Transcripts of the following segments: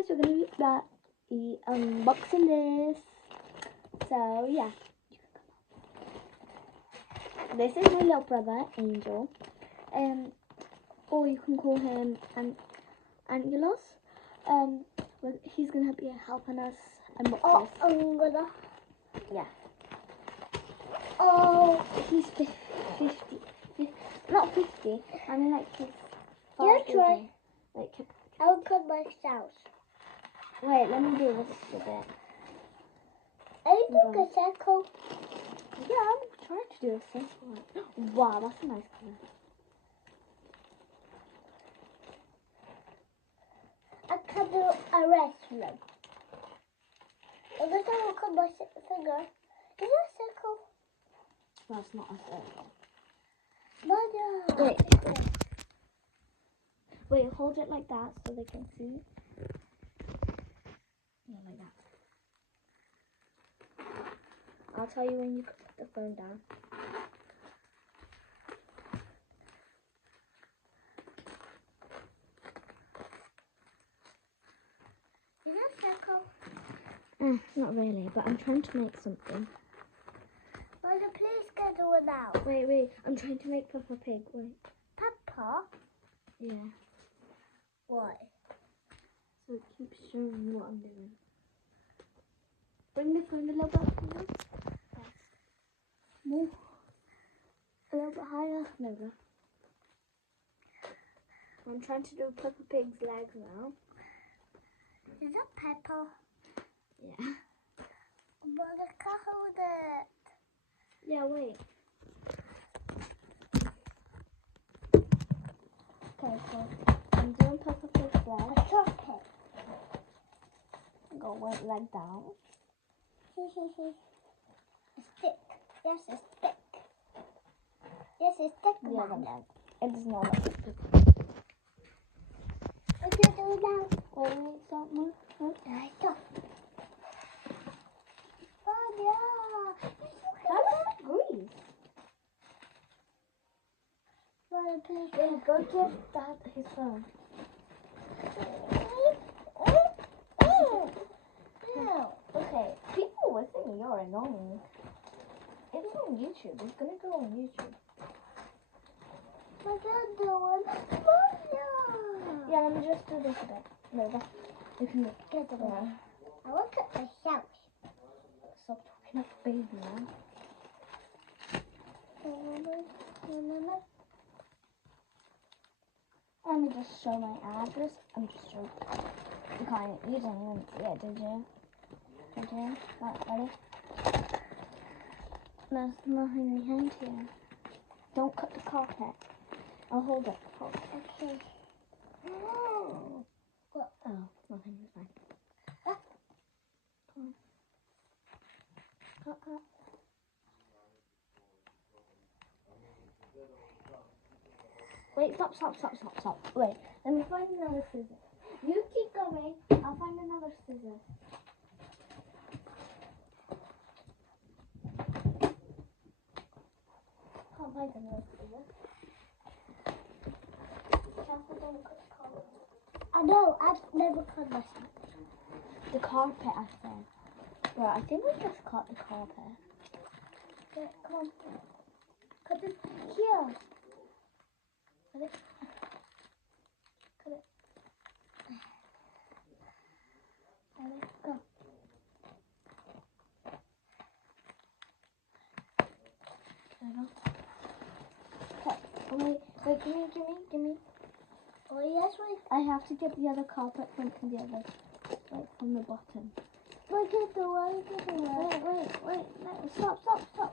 We're gonna be unboxing this. So yeah, this is my little brother Angel, or you can call him Angelos. He's gonna be helping us unbox this. Angola. Yeah. Oh, he's 50. Not 50. I mean, like he's 5 You years try. old. Like, I'll cut myself. wait, let me do this a bit. I took a circle. Yeah, I'm trying to do a circle. Wow, that's a nice color. I can do a wrestling. I'm going to cut my finger. Is that a circle? That's not a circle. Mother. Wait, hold it like that so they can see. Yeah, like that. I'll tell you when you put the phone down. Is that a circle? Not really, but I'm trying to make something. Mother, please get the one out. Wait, I'm trying to make Peppa Pig. Wait. Papa? Yeah. Why? So it keeps showing me what I'm doing. Bring the phone a little bit closer. More. A little bit higher. No, no. I'm trying to do Peppa Pig's legs now. Is that Peppa? Yeah. Mother, can't hold it. Yeah, wait. Okay, so I'm doing Peppa Pig's legs. A chocolate. Go one leg down. A stick. Yes, a stick. Yes, a stick. The other leg. It does not look good. What do you do now? Wait, stop, move. Stop. Oh, yeah. That's grease. Mother, please. Wait, go give Dad his phone. No. Okay, people will think you're annoying. It's on YouTube. It's gonna go on YouTube. What's that doing? Mother. Yeah, let me just do this a bit. No, that you can Get the yeah. one. I want to cut myself. Stop talking like a baby now. Let me just show my address. I'm just joking. You didn't even see it, did you? Did you? Not ready? There's nothing behind here. Don't cut the carpet. I'll hold it. Hold it. Okay. What? Oh, nothing is fine. Come on. Cut. Wait, stop. Wait, let me find another scissors. You keep going. I'll find another scissors. Can't find another scissors. Careful, don't cut the carpet. I know. I've never cut myself. The carpet, I said. Right, I think we just cut the carpet. Okay, come on. Cut it here. Cut it. And go. Okay. Wait, give me. Oh, yes, wait. I have to get the other carpet from the other, like from the bottom. Look at the one. Wait. No, stop.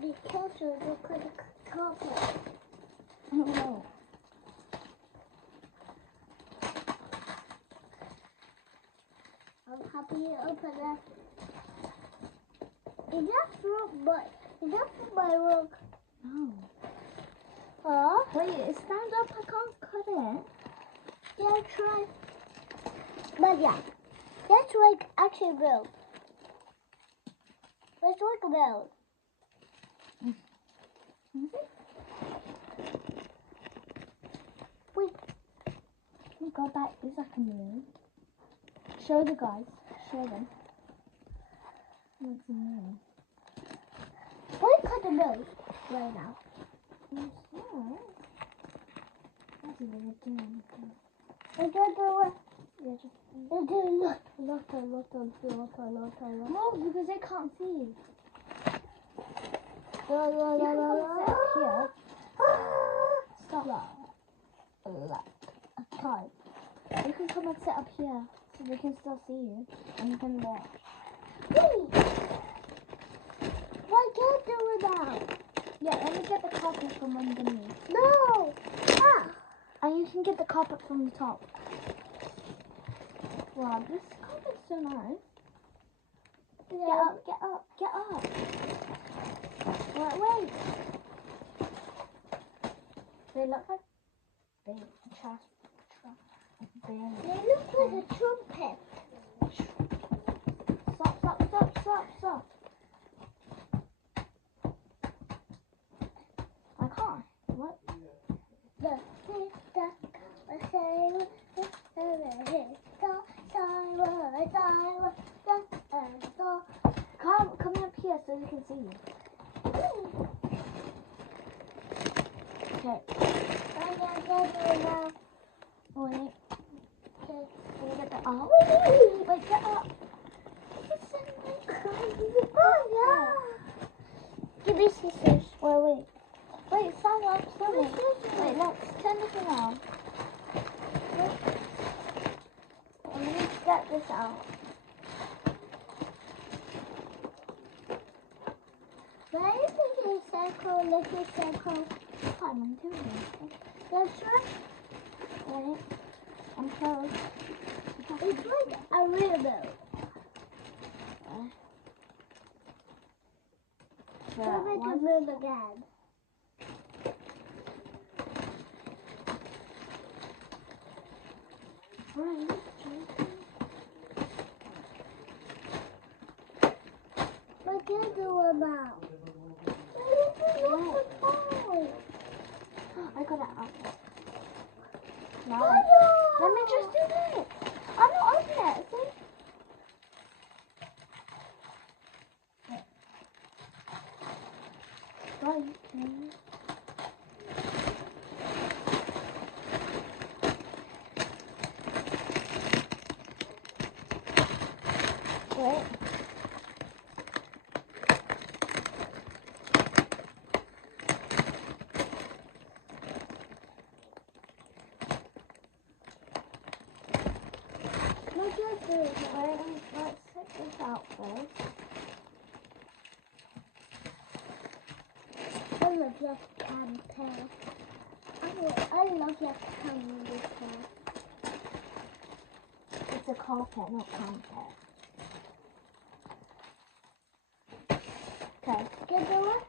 Be careful. Don't cut the carpet. Oh no. I'm happy you open that. Is that from my room? No. Huh? Wait, stand up. I can't cut it. Yeah, try. But yeah, that's like actually build. Let's like build. Wait. my god, that is like a moon. Show the guys. Show them. That's a moon. What kind of milk right now? Oh, that's a little thing. I don't know. Yeah, just They do a lot. no, because they can't see. You can come and sit up here. Stop. Time. You can come and sit up here so they can still see you and you can watch. Wait. Why can't do that? Yeah, let me get the carpet from underneath. No. Ah. And you can get the carpet from the top. Wow, this carpet's so nice. Yeah. Get up. Wait. They look like big trash. They look like a trumpet. Stop. I can't. What? Come up here so they can see you. Okay. Wait. Wait, get up. Give me scissors. Wait, stand up. Wait, let's turn this around. Let me get this out. Where is the circle, little circle? I'm doing it. That's right. Wait, I'm close. It's like a ribbon. I'll make a move again. Right. What can I do about? I got it out. Now, let me just do this. I'm not opening it. See? Right. Wait. What can I do? Wait, let's take this out first. I love left campaign. I love left campaign. It's a carpet, not carpet. Okay. Can I do it?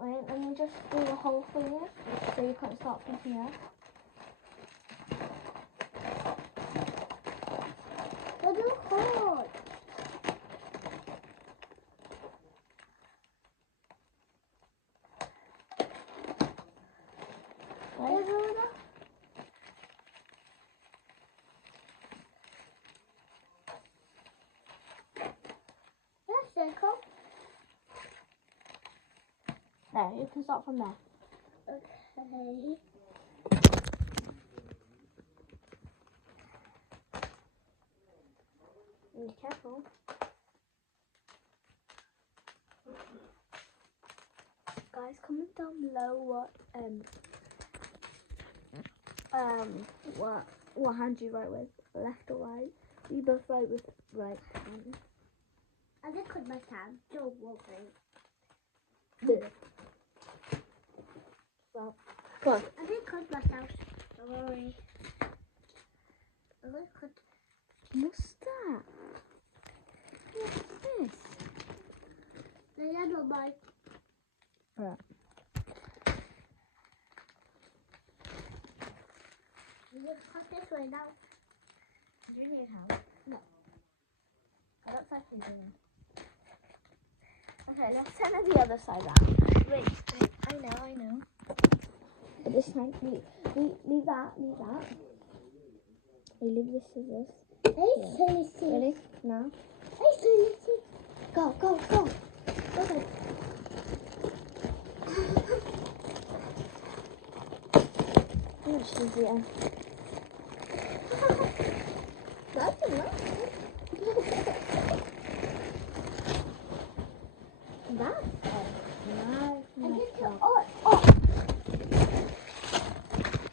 Wait, let me just do the whole thing so you can't start from here. I do hard. Can I do it? Yes, circle. There, you can start from there. Okay. Be careful. Guys, comment down below what hand you write with, left or right. We both write with right hand. I think with my hand. Don't worry. Well, come on. I think with myself. Don't worry. Look at What's that? What's this? the yellow bike. Right. You just cut this way now. Do you need help? No. Oh, that's actually doing. Okay, let's turn it the other side out. Wait, I know. But this time, leave that. We leave the scissors. Hey, Lucy. Ready? Now. Hey, Lucy. Go, go, go. Go ahead. Much easier. That's enough. That's a nice job.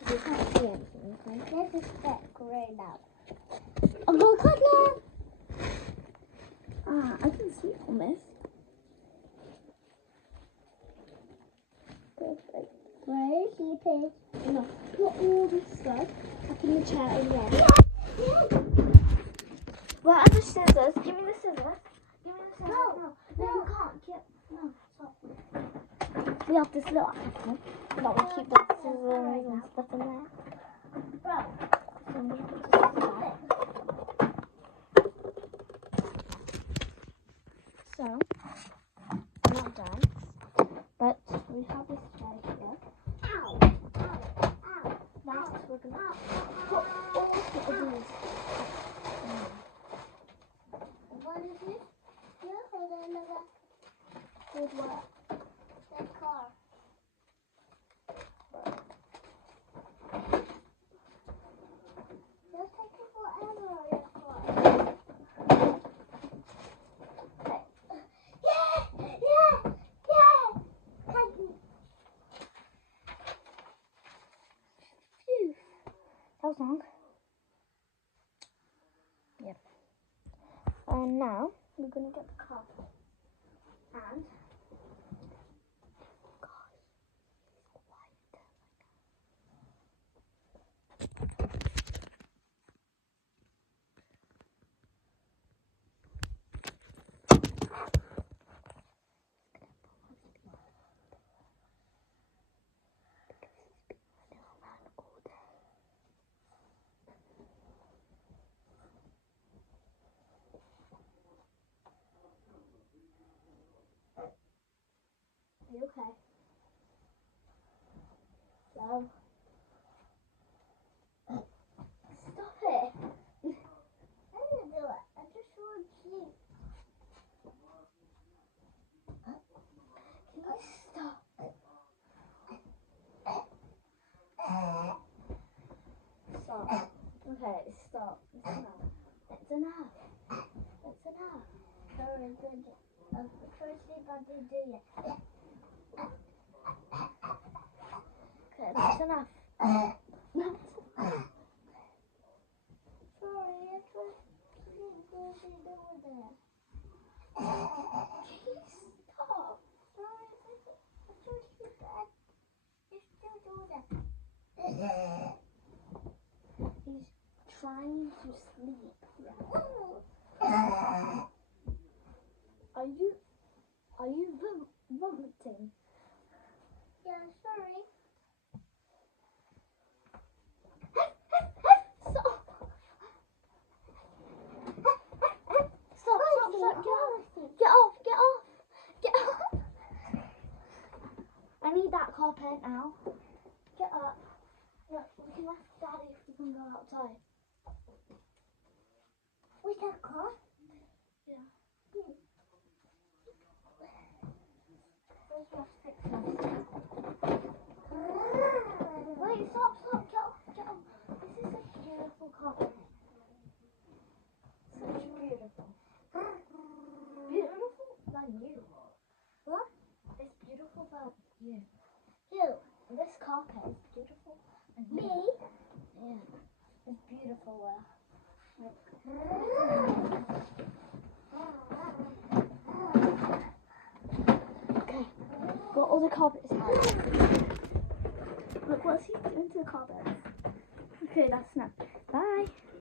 You can't see anything, okay? This is that grey now. I'm going to cut now. Ah, I can see almost. Perfect. Where is he, Paige? Now, put all this stuff up in the chair over there. Where are the scissors? Give me the scissors. Give me the scissors. No, you can't. No, stop. We have this little apple. That will keep the scissors and stuff in there. Bro. So I'm going to put the scissors back. So, I'm not done. But we have this chair here. Ow. Now we're going to put all of these. What is it? Yeah, hold on, look. Hold what? The car. Just take it forever, your car. Yeah. Thank you. Phew. That was long. Yep. And now we're going to get the carpet. And You okay? So. Stop it. I didn't do it. I just want to sleep. Can you stop? Stop. Okay, stop. It's enough. It's enough. It's enough. Sorry, good. Try to sleep, I didn't do it. okay, that's enough. Sorry, I tried to sleep, what are you doing there? Please stop. Sorry, I tried to sleep, but you still do that. He's trying to sleep. Are you vomiting? Yeah, sorry. Stop, get off. I need that carpet now. Get up. Look, we can ask Daddy if we can go outside. With that car? Yeah. First we have to fix this. Wait, stop, get off. This is a beautiful carpet. Such beautiful. Beautiful than you. What? It's beautiful than you. You. This carpet is beautiful than Me? you. Yeah. It's beautiful. Okay. Got all the carpets out. Look, what's he doing to the carpets? Okay, that's enough. Bye.